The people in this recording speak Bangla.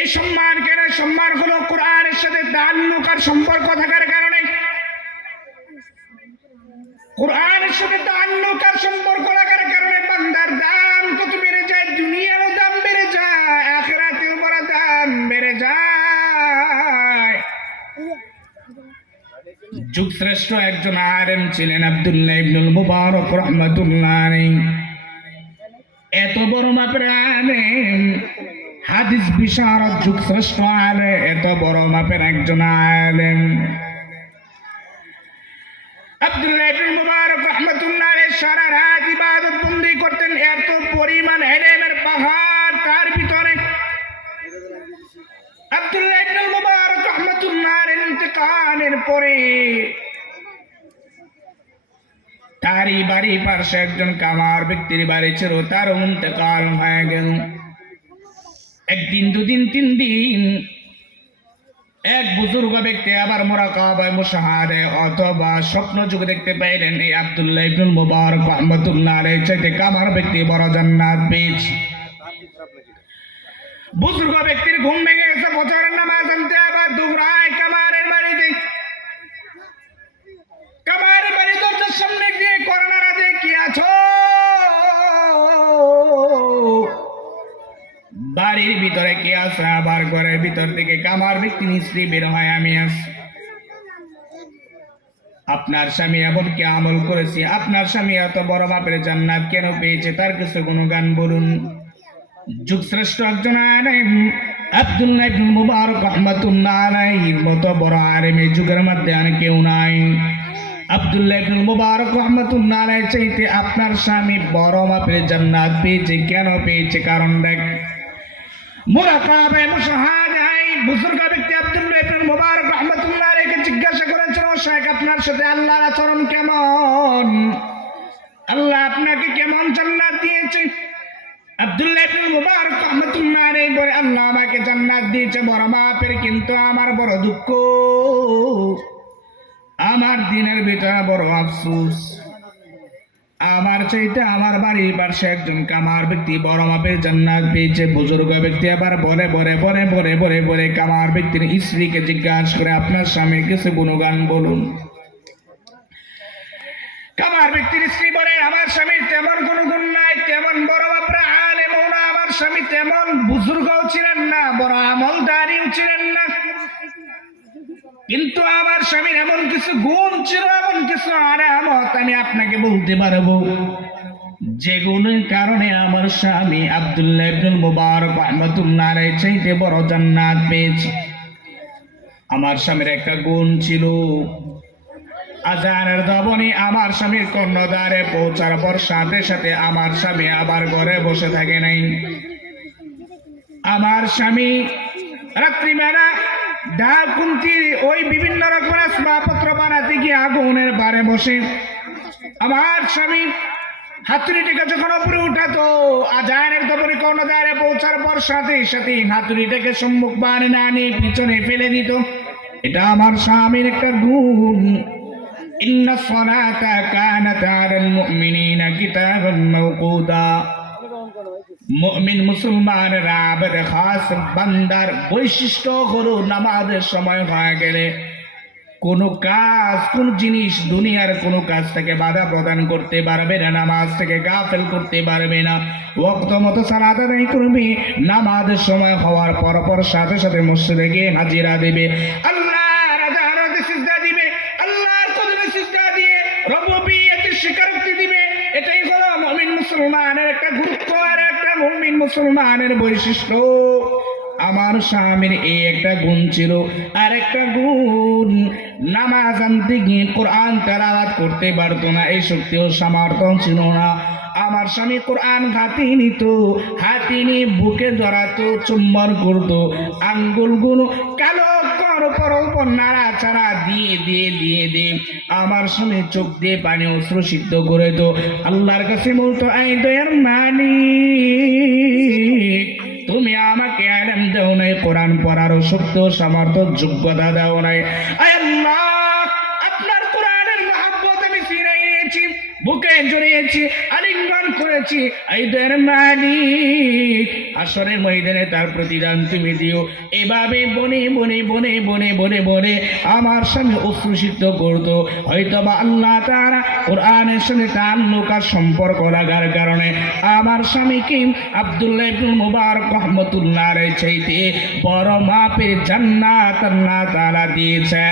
এই সম্মান কেন? সম্মান হলো কোরআনের সাথে তাআল্লুক আর সম্পর্ক থাকার কারণে। কোরআনের সাথে তাআল্লুক আর সম্পর্ক থাকার কারণে বান্দার দাম কত বেড়ে যায়, দুনিয়ারও দাম বেড়ে যায়, আখিরাতেও বড় দাম বেড়ে যায়। যুগশ্রেষ্ঠ একজন আলেম ছিলেন আব্দুল্লাহ ইবনুল মুবারক রাহমাতুল্লাহ আলাইহি। এত বড় মাপের আলেম, হাদিস বিশারদ, যুগশ্রেষ্ঠ আলেম, এত বড় মাপের একজন আলেম আব্দুল্লাহ ইবনুল মুবারক রাহমাতুল্লাহ আলাইহি সারা রাত ইবাদত বন্দেগী করতেন। এত পরিমাণ ইলমের পাহাড় তার ভিতরে। আব্দুল্লাহ ইবনুল মুবারক রাহমাতুল্লাহ আলাইহির ইন্তেকালের পরে তারই বাড়ি পাশে একজন কামার ব্যক্তির বাড়ি ছিল, তার ইন্তেকাল হয়ে গেল। একদিন, দুদিন, 3 দিন এক বুজুর্গ ব্যক্তি আবার মুরাকাবায় মুশাহাদায় অথবা স্বপ্ন যুগে দেখতে পাইলেন এই আব্দুল্লাহ ইবনুল মুবারক রাহমাতুল্লাহ আলাইহি চাইতে কামার ব্যক্তি বড় জান্নাত পেয়েছে। বুজুর্গ ব্যক্তির ঘুম ভেঙে গেছে, ফজরের নামাজ আনতে আবার দৌড়ায় কামারের বাড়িতে। কামারের বাড়ি দরজার সামনে গিয়ে কর্নারা দিয়ে, কি আছো? বাড়ির ভিতরে কে আছে? আবার ঘরের ভিতর থেকে কামার ব্যক্তি নিশ্চয়ই বের হয়, আমি আছি। আপনার স্বামী এমন কি আমল করেছে? আপনার স্বামী এত বড় মাপের জান্নাত কেন পেয়েছে? তার কিছু গুণগান বলুন। যুগশ্রেষ্ঠ একজন আলেম আব্দুল্লাহ ইবনুল মুবারক রাহমাতুল্লাহ আলাইহির মতো বড় আলেম এই যুগের মধ্যে আর কেউ নাই। আব্দুল্লাহ ইবনুল মুবারক রাহমাতুল্লাহ আলাইহি চাইতে আপনার স্বামী বড় মাপের জান্নাত পেয়েছে। কেন পেয়েছে? কারণ দেখ, মুরাকাবায়ে মুশাহাদায় বুজুর্গ ব্যক্তি আব্দুল্লাহ ইবনুল মুবারক রাহমাতুল্লাহ আলাইহিকে জিজ্ঞাসা করেছিল, শাইখ আপনার সাথে আল্লাহর আচরণ কেমন? আল্লাহ আপনাকে কেমন জান্নাত দিয়েছে? আব্দুল্লাহ ইবনুল মুবারক রাহমাতুল্লাহ আলাইহি বলে, আল্লাহ আমাকে জান্নাত দিয়েছে বড় মাপের, কিন্তু আমার বড় দুঃখ, আমার দিনের ভিতরে বড় আফসোস। আমার চাইতে আমার বাড়ির পাশে একজন কামার ব্যক্তি বড় মাপের জান্নাত পেয়েছে। বুজুর্গ ব্যক্তি আবার বলে বলে বলে বলে বলে বলে কামার ব্যক্তির স্ত্রীকে জিজ্ঞাসা করে, আপনার স্বামীর কিছু গুণগান বলুন। কামার ব্যক্তির স্ত্রী বলে, আমার স্বামীর তেমন কোনো গুণ নাই, তেমন বড় মাপের আলেমও না, আমার স্বামী তেমন বুজুর্গও ছিলেন না, বড় আমলদারিও ছিলেন না, কিন্তু আমার স্বামীর এমন কিছু গুণ ছিল, এমন কিছু আলামত আমি আপনাকে বলতে পারবো, যে গুণের কারণে আমার স্বামী আব্দুল্লাহ ইবনুল মুবারক রাহমাতুল্লাহ আলাইহি চাইতে বড় জান্নাত পেয়েছে। আমার স্বামীর একটা গুণ ছিল, আজানের দাবনি আমার স্বামীর কর্ণদ্বারে পৌঁছার পর সাথে সাথে আমার স্বামী আবার ঘরে বসে থাকে নাই। আমার স্বামী রাত্রিবেলা ডাকুন্তি ওই বিভিন্ন রকমের আসবাবপত্র বানাতে গিয়ে আগুনের পারে বসে আমার স্বামী হাতুড়িটাকে যখন উপরে উঠাতো, আজানের দাবনি কর্ণদ্বারে পৌঁছার পর সাথে সাথে হাতুড়িটাকে সম্মুখ বানে না নিয়ে পিছনে ফেলে দিত। এটা আমার স্বামীর একটা গুণ। ইন্না সলাতা কানাত আলাল মুমিনিনা কিতাবান মাওকুতা। মুমিন মুসলমানের আবেদ খাস বান্দার বৈশিষ্ট্য হলো নামাজের সময় হয়ে গেলে কোন কাজ, কোন জিনিস, দুনিয়ার কোন কাজ থেকে বাধা প্রদান করতে পারবে না, নামাজ থেকে গাফেল করতে পারবে না, ওয়াক্ত মতো সালাত আদায় করবে, নামাজের সময় হওয়ার পর সাথে সাথে মসজিদে গিয়ে হাজিরা দেবে, আল্লাহর আদালতে সিজদা দিবে, আল্লাহর কদমে সিজদা দিয়ে রুবুবিয়্যতের স্বীকারোক্তি দিবে। এটাই হলো মুমিন মুসলমানের একটা গুরুত্ব আর একটা মুমিন মুসলমানের বৈশিষ্ট্য। আমার স্বামীর এই একটা গুণ ছিল। আর একটা গুণ, নামাজ আনতে গিয়ে কোরআন তেলাওয়াত করতে পারতো না, এই শক্তি ও সামর্থ্য ছিল না। আমার স্বামী কোরআন হাতে নিত, হাতে নিয়ে বুকে ধরাতো, চুম্বন করতো, আঙ্গুলগুলো কালো উপর নাড়াচাড়া দিয়ে দিয়ে দিয়ে দিয়ে আমার স্বামী চোখ দিয়ে পানি অশ্রু সিদ্ধ করে তো আল্লাহর কাছে বলতো, আই দয়ার মালিক, তুমি আমাকে ইলম দাও নাই, কোরআন পড়ার শক্তি ও সামর্থ্য যোগ্যতা দাও নাই। আয় আল্লাহ, আপনার কোরআনের মহব্বত আমি ফিরে নিয়েছি, বুকে জড়িয়েছি, আলিঙ্গন করেছি। এই দের মালিক, আসরের ময়দানে তার প্রতিদান তুমি দিও। এভাবে বনে বনে বনে বনে বনে বনে আমার স্বামী অশ্রুসিক্ত করতো। হয়তো বা আল্লাহ তাআলা কোরআনের সঙ্গে তাল্লুক আর সম্পর্ক লাগার কারণে আমার স্বামীকে আব্দুল্লাহ ইবনুল মুবারক রাহমাতুল্লাহ আলাইহি চাইতে বড় মাপের জান্নাত আল্লাহ তাআলা দিয়েছে।